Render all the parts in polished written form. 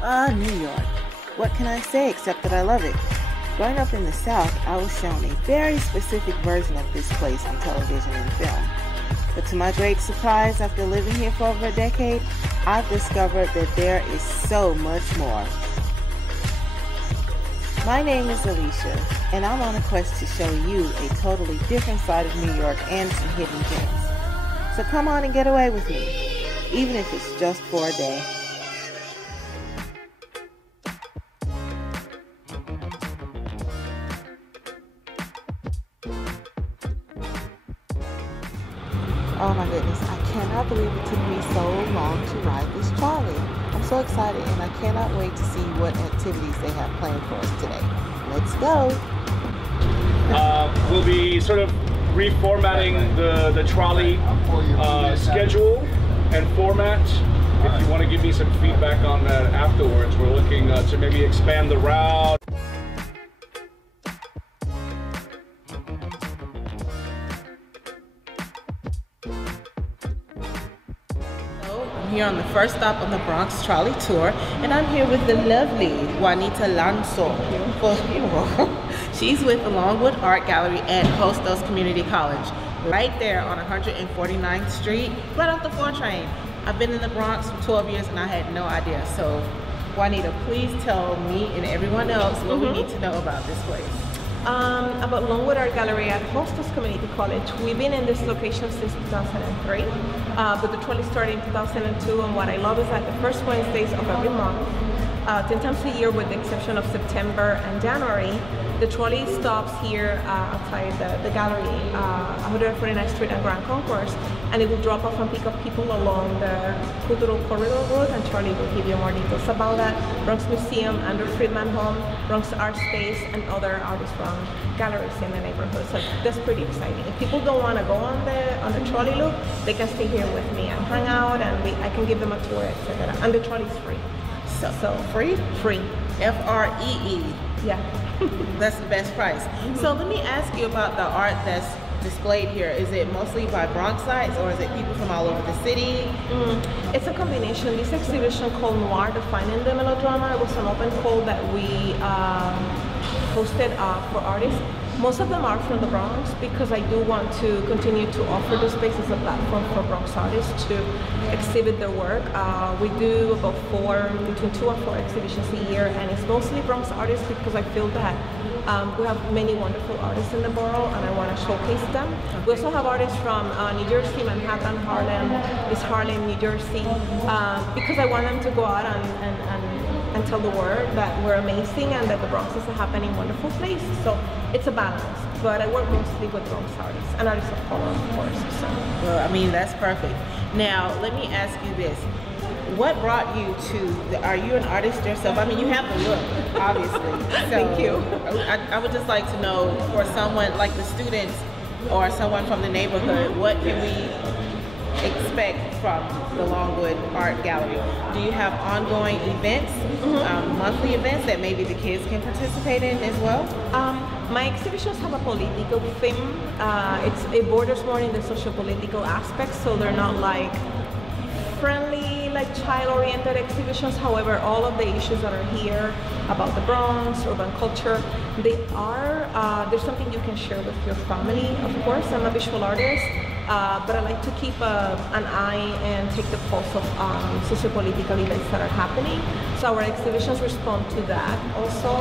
New York. What can I say except that I love it? Growing up in the South, I was shown a very specific version of this place on television and film. But to my great surprise, after living here for over a decade, I've discovered that there is so much more. My name is Allyshia, and I'm on a quest to show you a totally different side of New York and some hidden gems. So come on and get away with me, even if it's just for a day. Oh my goodness, I cannot believe it took me so long to ride this trolley. I'm so excited and I cannot wait to see what activities they have planned for us today. Let's go. We'll be sort of reformatting the trolley schedule and format. If you want to give me some feedback on that afterwards, we're looking to maybe expand the route. Here on the first stop on the Bronx Trolley tour, and I'm here with the lovely Juanita Lanzo. She's with the Longwood Art Gallery at Hostos Community College, right there on 149th Street, right off the 4 train. I've been in the Bronx for 12 years and I had no idea. So Juanita, please tell me and everyone else what we need to know about this place. About Longwood Art Gallery at Hostos Community College. We've been in this location since 2003, but the trolley started in 2002, and what I love is that the first Wednesdays of every month, 10 times a year with the exception of September and January, the trolley stops here outside the gallery, 149th Street and Grand Concourse, and it will drop off and pick up people along the Cultural Corridor route, and Charlie will give you more details about that. Bronx Museum, Andrew Friedman Home, Bronx Art Space, and other artist-run galleries in the neighborhood. So that's pretty exciting. If people don't want to go on the trolley loop, they can stay here with me and hang out, and I can give them a tour, etc. And the trolley is free. So free? Free. F-R-E-E. Yeah. That's the best price. So let me ask you about the art that's displayed here. Is it mostly by Bronxites or is it people from all over the city? It's a combination. This exhibition called Noir, Defining the Melodrama, it was an open call that we hosted for artists. Most of them are from the Bronx because I do want to continue to offer the space as a platform for Bronx artists to exhibit their work. We do about between 2 and 4 exhibitions a year, and it's mostly Bronx artists because I feel that we have many wonderful artists in the borough and I want to showcase them. We also have artists from New Jersey, Manhattan, Harlem, East Harlem, New Jersey, because I want them to go out and tell the world that we're amazing and that the Bronx is a happening, wonderful place. So it's a balance, but I work mostly with Bronx artists and artists of color, of course. So. Well, I mean, that's perfect. Now, let me ask you this. What brought you to, are you an artist yourself? I mean, you have the look, obviously. So Thank you. I would just like to know, for someone like the students or someone from the neighborhood, what can we expect from the Longwood Art Gallery? Do you have ongoing events, monthly events that maybe the kids can participate in as well? My exhibitions have a political theme. It borders more in the socio-political aspects, so they're not like friendly, like child-oriented exhibitions. However, all of the issues that are here about the Bronx, urban culture, there's something you can share with your family, of course. I'm a visual artist, but I like to keep an eye and take the pulse of socio-political events that are happening. So our exhibitions respond to that also.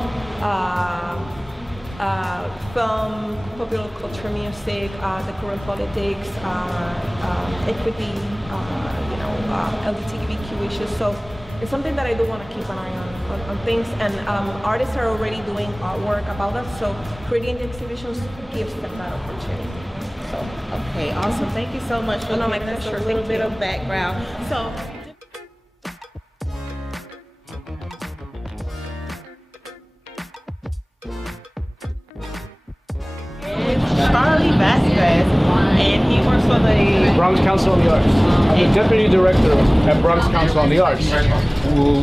Film, popular culture, music, the current politics, equity, LGBTQ issues. So it's something that I do want to keep an eye on things, and artists are already doing artwork about that. So creating the exhibitions gives them that opportunity. So okay, awesome. Thank you so much for giving us a little bit of background. So. Charlie Vasquez, and he works for the Bronx Council on the Arts. I'm the Deputy Director at Bronx Council on the Arts.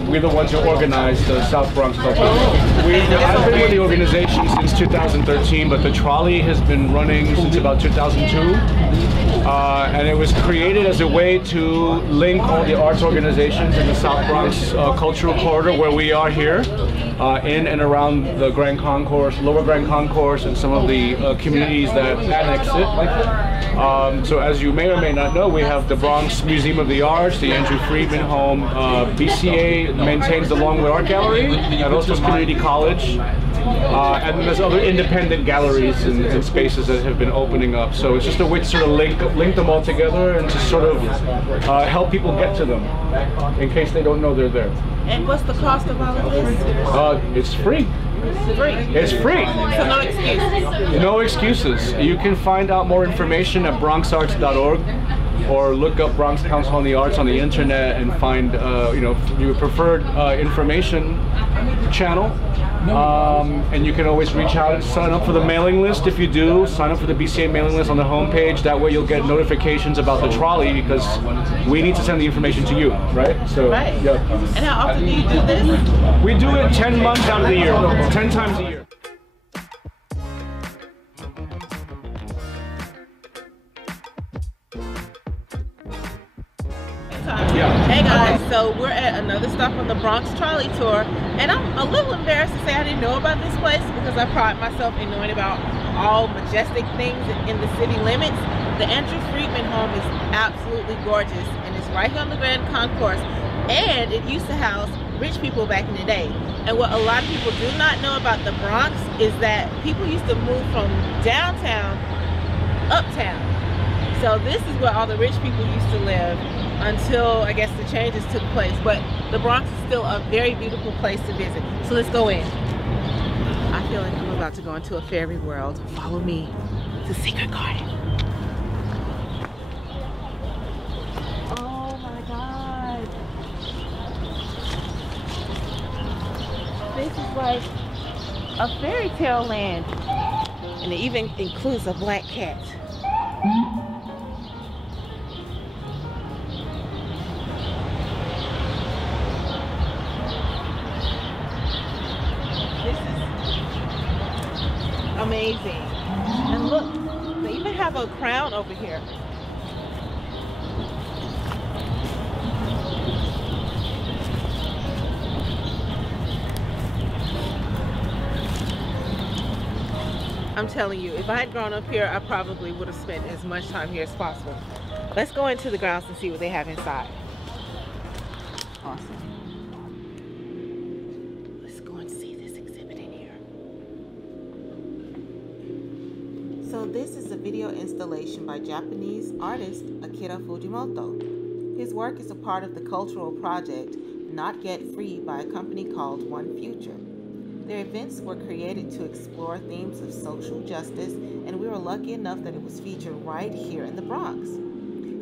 We're the ones who organized the South Bronx Culture. I've been with the organization since 2013, but the trolley has been running since about 2002. and it was created as a way to link all the arts organizations in the South Bronx cultural corridor where we are here, in and around the Grand Concourse, Lower Grand Concourse, and some of the communities that annex it. So as you may or may not know, we have the Bronx Museum of the Arts, the Andrew Friedman Home, BCA maintains the Longwood Art Gallery at Ostos Community College. And there's other independent galleries and spaces that have been opening up. So it's just a way to sort of link them all together and to sort of help people get to them in case they don't know they're there. And what's the cost of all of this? It's free. It's free. It's free. So no excuses. No excuses. You can find out more information at bronxarts.org. or look up Bronx Council on the Arts on the internet and find your preferred information channel. And you can always reach out and sign up for the mailing list. If you do, sign up for the BCA mailing list on the homepage. That way you'll get notifications about the trolley, because we need to send the information to you, right? So, right. Yeah. And how often do you do this? We do it 10 months out of the year, 10 times a year. Yeah. Hey guys, so we're at another stop on the Bronx Trolley tour, and I'm a little embarrassed to say I didn't know about this place because I pride myself in knowing about all majestic things in the city limits. The Andrew Friedman home is absolutely gorgeous, and it's right here on the Grand Concourse, and it used to house rich people back in the day. And what a lot of people do not know about the Bronx is that people used to move from downtown uptown. So this is where all the rich people used to live until, I guess, the changes took place. But the Bronx is still a very beautiful place to visit. So let's go in. I feel like I'm about to go into a fairy world. Follow me to Secret Garden. Oh my God. This is like a fairy tale land. And it even includes a black cat. Amazing. And look, they even have a crown over here. I'm telling you, if I had grown up here, I probably would have spent as much time here as possible. Let's go into the grounds and see what they have inside. Awesome. So this is a video installation by Japanese artist Akira Fujimoto. His work is a part of the cultural project Not Yet Free by a company called One Future. Their events were created to explore themes of social justice, and we were lucky enough that it was featured right here in the Bronx.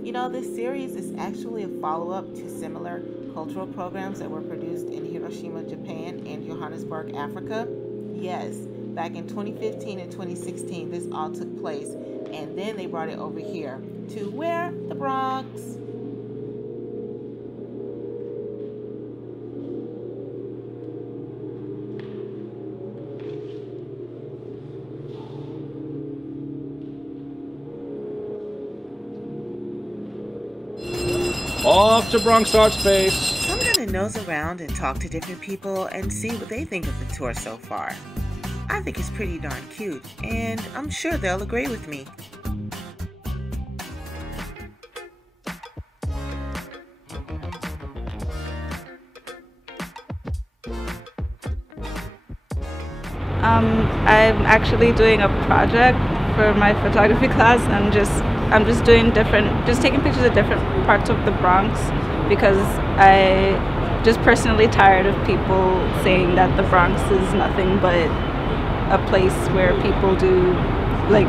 You know, this series is actually a follow-up to similar cultural programs that were produced in Hiroshima, Japan, and Johannesburg, Africa. Yes. Back in 2015 and 2016, this all took place, and then they brought it over here to where? The Bronx. Off to Bronx Art Space. I'm gonna nose around and talk to different people and see what they think of the tour so far. I think it's pretty darn cute, and I'm sure they'll agree with me. I'm actually doing a project for my photography class. I'm just doing taking pictures of different parts of the Bronx, because I just personally tired of people saying that the Bronx is nothing but a place where people do like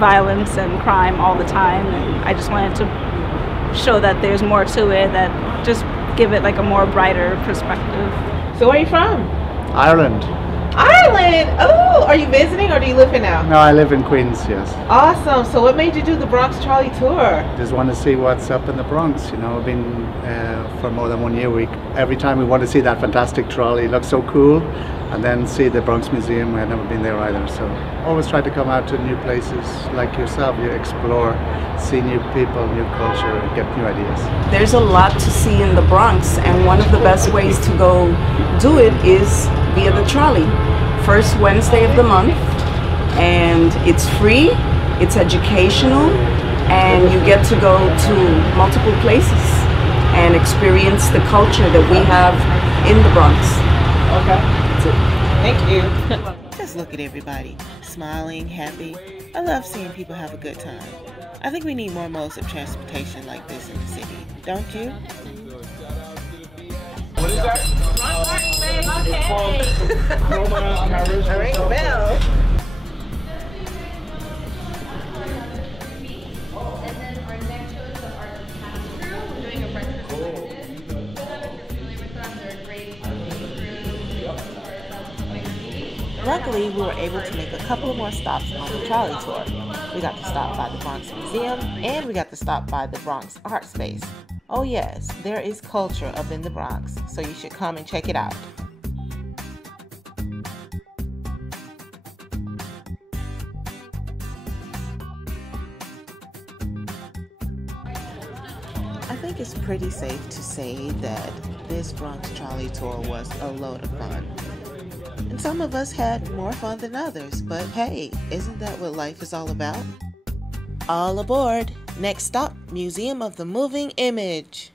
violence and crime all the time, and I just wanted to show that there's more to it, that just give it like a more brighter perspective. So where are you from? Ireland. Ireland! Oh, are you visiting or do you live here now? No, I live in Queens, yes. Awesome. So what made you do the Bronx Trolley tour? Just want to see what's up in the Bronx. You know, I've been for more than 1 year. Every time we want to see that fantastic trolley, it looks so cool. And then see the Bronx Museum. I've never been there either. So always try to come out to new places like yourself. You explore, see new people, new culture, and get new ideas. There's a lot to see in the Bronx, and one of the best ways to go do it is via the trolley. First Wednesday of the month, and it's free, it's educational, and you get to go to multiple places and experience the culture that we have in the Bronx. Okay. Thank you. Just look at everybody, smiling, happy. I love seeing people have a good time. I think we need more modes of transportation like this in the city, don't you? What is that? It's called Roma Carriage. All right, bell. And then our next show is the Art of Chapter. We're doing a breakfast breakfast. If you're familiar with them, they're a great Luckily, we were able to make a couple of more stops on the trolley tour. We got to stop by the Bronx Museum, and we got to stop by the Bronx Art Space. Oh yes, there is culture up in the Bronx, so you should come and check it out. I think it's pretty safe to say that this Bronx trolley tour was a load of fun. And some of us had more fun than others, but hey, isn't that what life is all about? All aboard! Next stop, Museum of the Moving Image.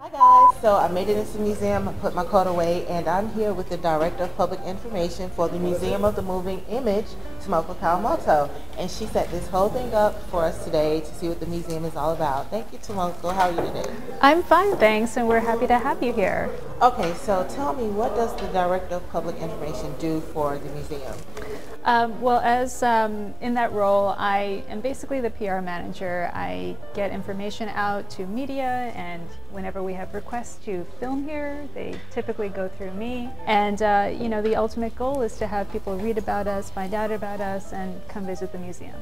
Hi guys, so I made it into the museum, I put my coat away, and I'm here with the Director of Public Information for the Museum of the Moving Image, Tomoko Kawamoto. And she set this whole thing up for us today to see what the museum is all about. Thank you, Tomoko. How are you today? I'm fine, thanks, and we're happy to have you here. Okay, so tell me, what does the Director of Public Information do for the museum? Well, as in that role, I am basically the PR manager. I get information out to media, and whenever we have requests to film here, they typically go through me. And you know, the ultimate goal is to have people read about us, find out about us, and come visit the museum.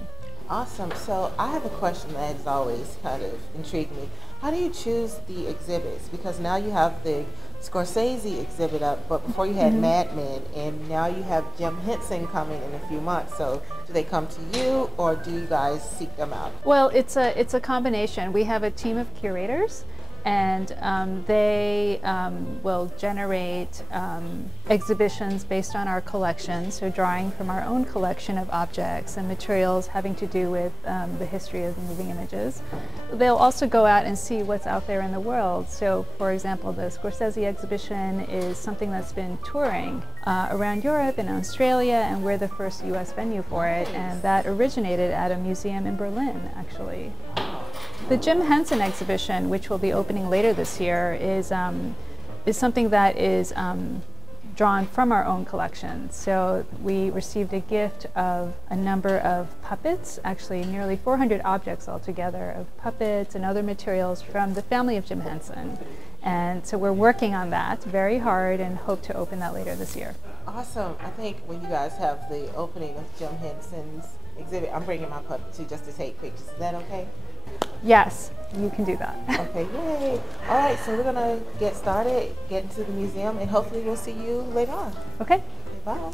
Awesome. So I have a question that has always kind of intrigued me. How do you choose the exhibits? Because now you have the Scorsese exhibit up, but before you had Mad Men, and now you have Jim Henson coming in a few months. So do they come to you, or do you guys seek them out? Well, it's a combination. We have a team of curators, and they will generate exhibitions based on our collection, so drawing from our own collection of objects and materials having to do with the history of the moving images. They'll also go out and see what's out there in the world. So, for example, the Scorsese exhibition is something that's been touring around Europe and Australia, and we're the first US venue for it, and that originated at a museum in Berlin, actually. The Jim Henson exhibition, which will be opening later this year, is something that is drawn from our own collection. So we received a gift of a number of puppets, actually nearly 400 objects altogether of puppets and other materials from the family of Jim Henson. And so we're working on that very hard and hope to open that later this year. Awesome. I think when you guys have the opening of Jim Henson's exhibit, I'm bringing my puppet too, just to take pictures. Is that okay? Yes, you can do that. Okay, yay. All right, so we're going to get started, get into the museum, and hopefully we'll see you later on. Okay. Bye.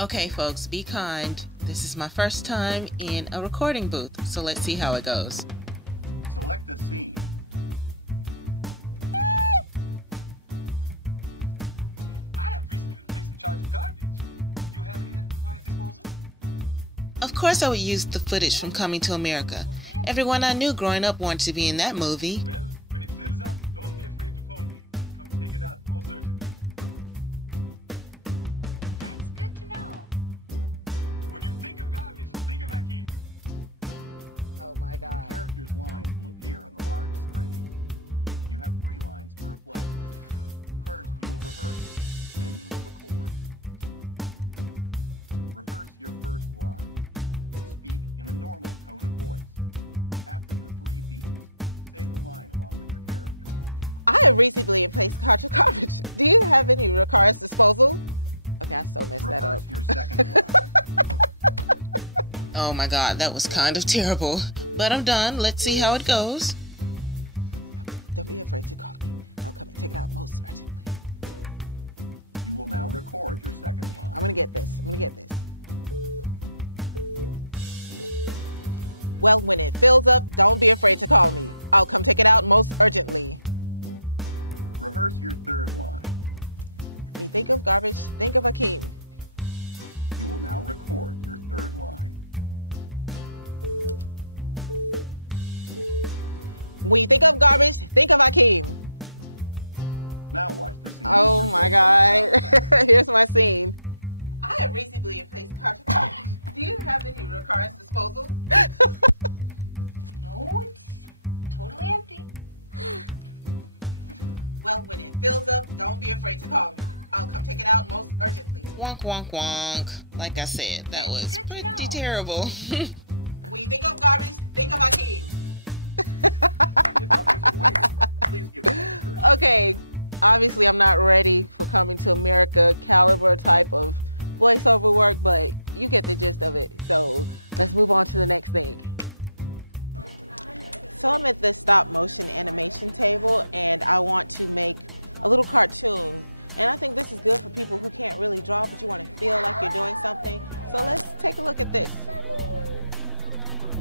Okay, folks, be kind. This is my first time in a recording booth, so let's see how it goes. Of course I would use the footage from Coming to America, Everyone I knew growing up wanted to be in that movie. Oh my God, that was kind of terrible. But I'm done. Let's see how it goes. Wonk, wonk, wonk. Like I said, that was pretty terrible.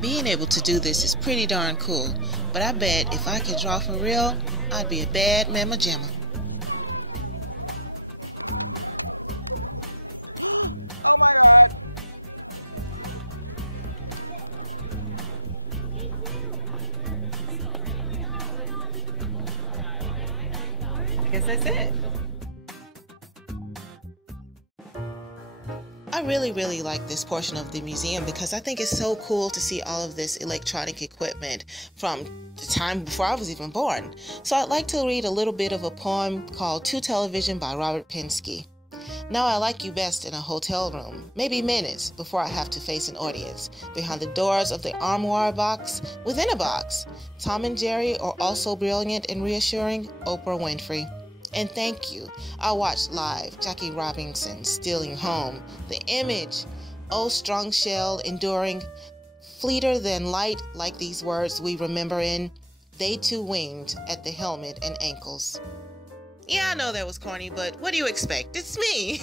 Being able to do this is pretty darn cool, but I bet if I could draw for real, I'd be a bad mamma jamma. I guess that's it. I really like this portion of the museum because I think it's so cool to see all of this electronic equipment from the time before I was even born. So I'd like to read a little bit of a poem called To Television by Robert Pinsky. Now I like you best in a hotel room, maybe minutes before I have to face an audience, behind the doors of the armoire box, within a box. Tom and Jerry are also brilliant and reassuring, Oprah Winfrey. And thank you. I watched live Jackie Robinson stealing home. The image, oh strong shell enduring, fleeter than light like these words we remember in, they too winged at the helmet and ankles. Yeah, I know that was corny, but what do you expect? It's me.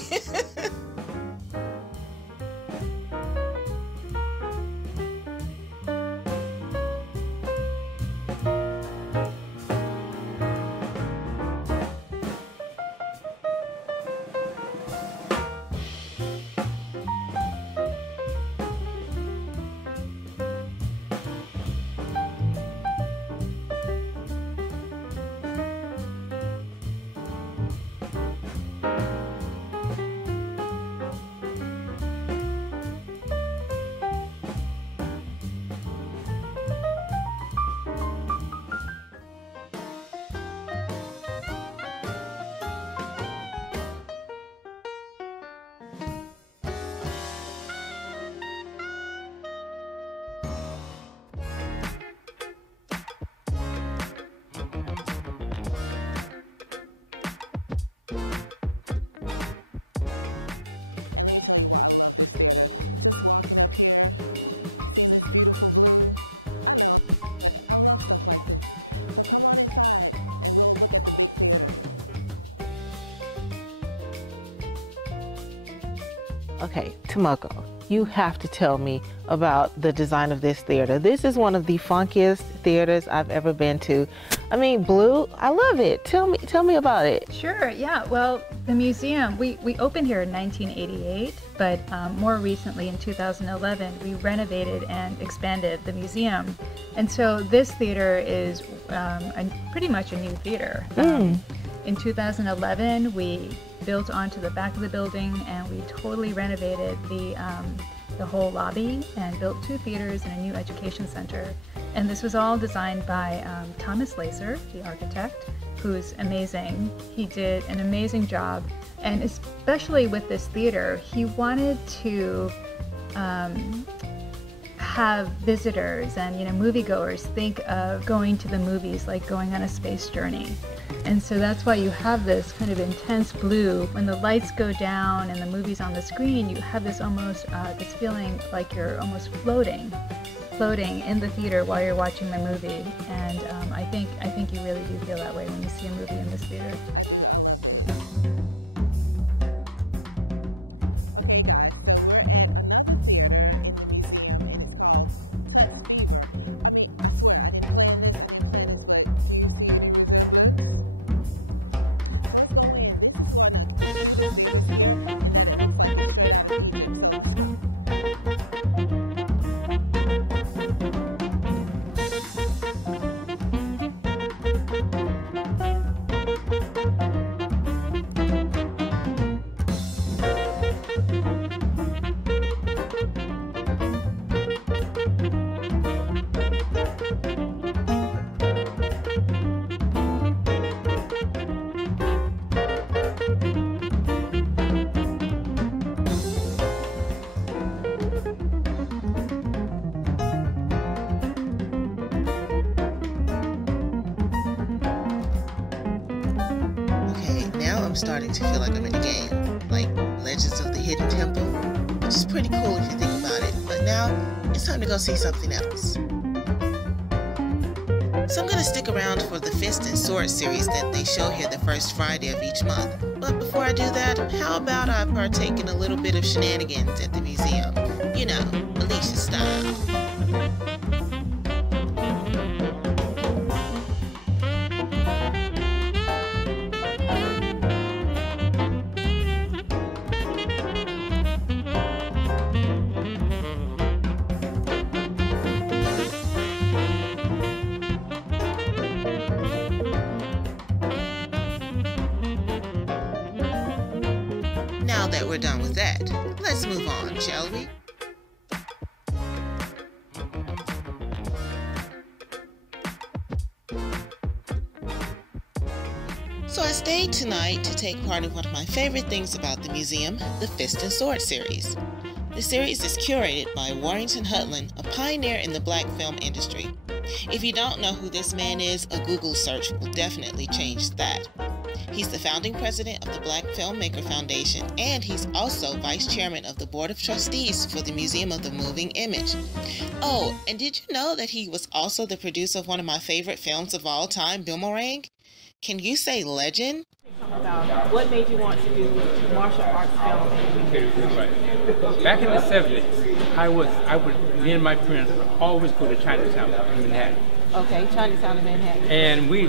Okay, tomorrow. you have to tell me about the design of this theater. This is one of the funkiest theaters I've ever been to. I mean, blue, I love it. Tell me about it. Sure, yeah. Well, the museum, we opened here in 1988, but more recently in 2011, we renovated and expanded the museum. And so this theater is pretty much a new theater. In 2011, we built onto the back of the building and we totally renovated the whole lobby and built 2 theaters and a new education center. And this was all designed by Thomas Laser, the architect, who's amazing. He did an amazing job. And especially with this theater, he wanted to have visitors and moviegoers think of going to the movies like going on a space journey. And so that's why you have this kind of intense blue. When the lights go down and the movie's on the screen, you have this almost this feeling like you're almost floating in the theater while you're watching the movie. And I think you really do feel that way when you see a movie in this theater. Starting to feel like I'm in a game, like Legends of the Hidden Temple, which is pretty cool if you think about it. But now, it's time to go see something else. So I'm going to stick around for the Fist and Sword series that they show here the first Friday of each month. But before I do that, how about I partake in a little bit of shenanigans at the museum? You know, Allyshia style. Now that we're done with that, let's move on, shall we? So I stayed tonight to take part in one of my favorite things about the museum, the Fist and Sword series. The series is curated by Warrington Hudlin, a pioneer in the black film industry. If you don't know who this man is, a Google search will definitely change that. He's the founding president of the Black Filmmaker Foundation, and he's also vice chairman of the board of trustees for the Museum of the Moving Image. Oh, and did you know that he was also the producer of one of my favorite films of all time, Boomerang? Can you say legend? About what made you want to do martial arts film? Right. Back in the 70s, me and my friends would always go to Chinatown in Manhattan. Okay, Chinatown in Manhattan. And we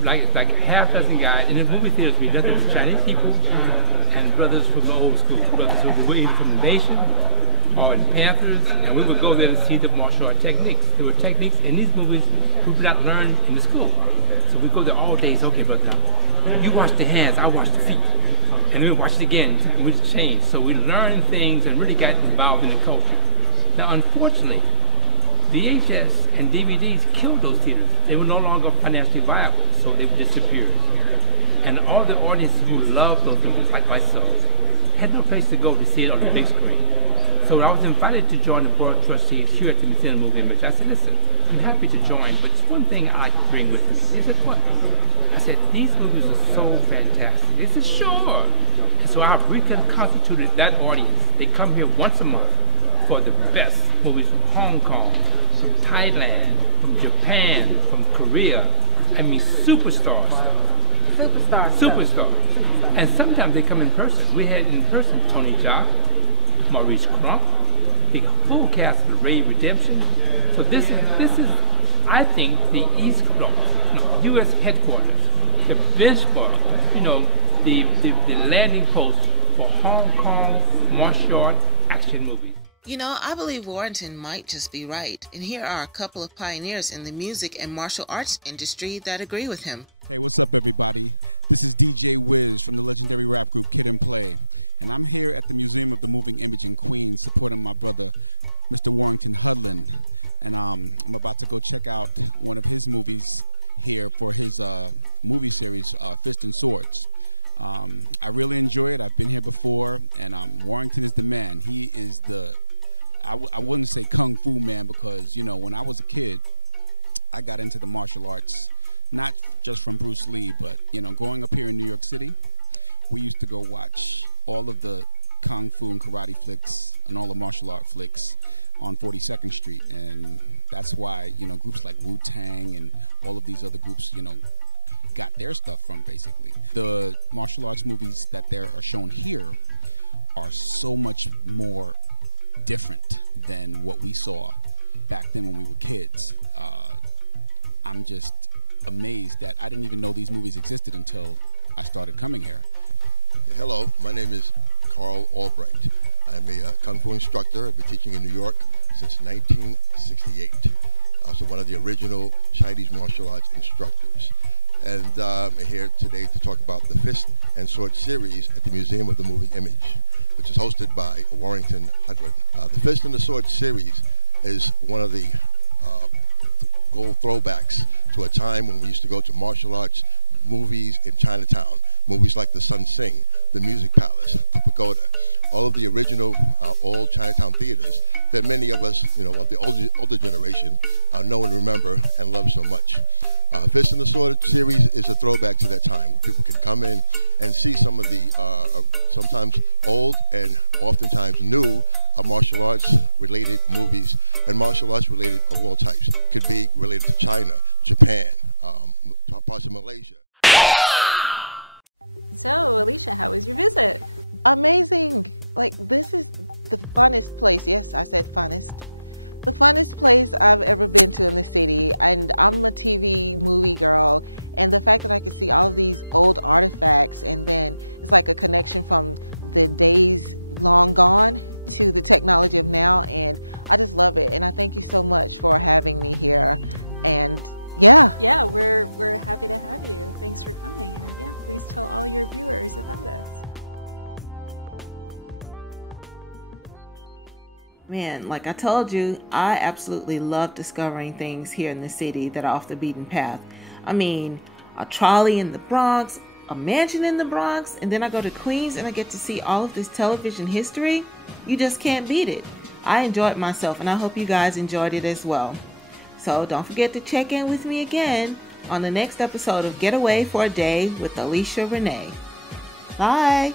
like a half dozen guys in the movie theaters. We nothing but Chinese people and brothers from the old school, brothers who were either from the Nation or in Panthers, and we would go there to see the martial art techniques. There were techniques in these movies we would not learn in the school. So we go there all day. Okay, brother, you watch the hands, I watch the feet. And then we watch it again, and we just change. So we learned things and really got involved in the culture. Now, unfortunately, VHS and DVDs killed those theaters. They were no longer financially viable, so they disappeared. And all the audiences who loved those movies, like myself, had no place to go to see it on the big screen. So I was invited to join the board of trustees here at the Museum of the Moving Image. I said, listen, I'm happy to join, but there's one thing I like to bring with me. They said, what? I said, these movies are so fantastic. They said, sure. And so I've reconstituted that audience. They come here once a month for the best movies from Hong Kong, from Thailand, from Japan, from Korea. I mean, superstar stuff. Superstar. And sometimes they come in person. We had in person Tony Jaa, Maurice Crump, the full cast of Ray Redemption. So this is, I think, the East Coast, U.S. headquarters, the benchmark, the landing post for Hong Kong martial art action movies. You know, I believe Warrington might just be right, and here are a couple of pioneers in the music and martial arts industry that agree with him. Man, like I told you, I absolutely love discovering things here in the city that are off the beaten path. I mean, a trolley in the Bronx, a mansion in the Bronx, and then I go to Queens and I get to see all of this television history. You just can't beat it. I enjoyed myself and I hope you guys enjoyed it as well. So don't forget to check in with me again on the next episode of Getaway for a Day with Allyshia Renee. Bye!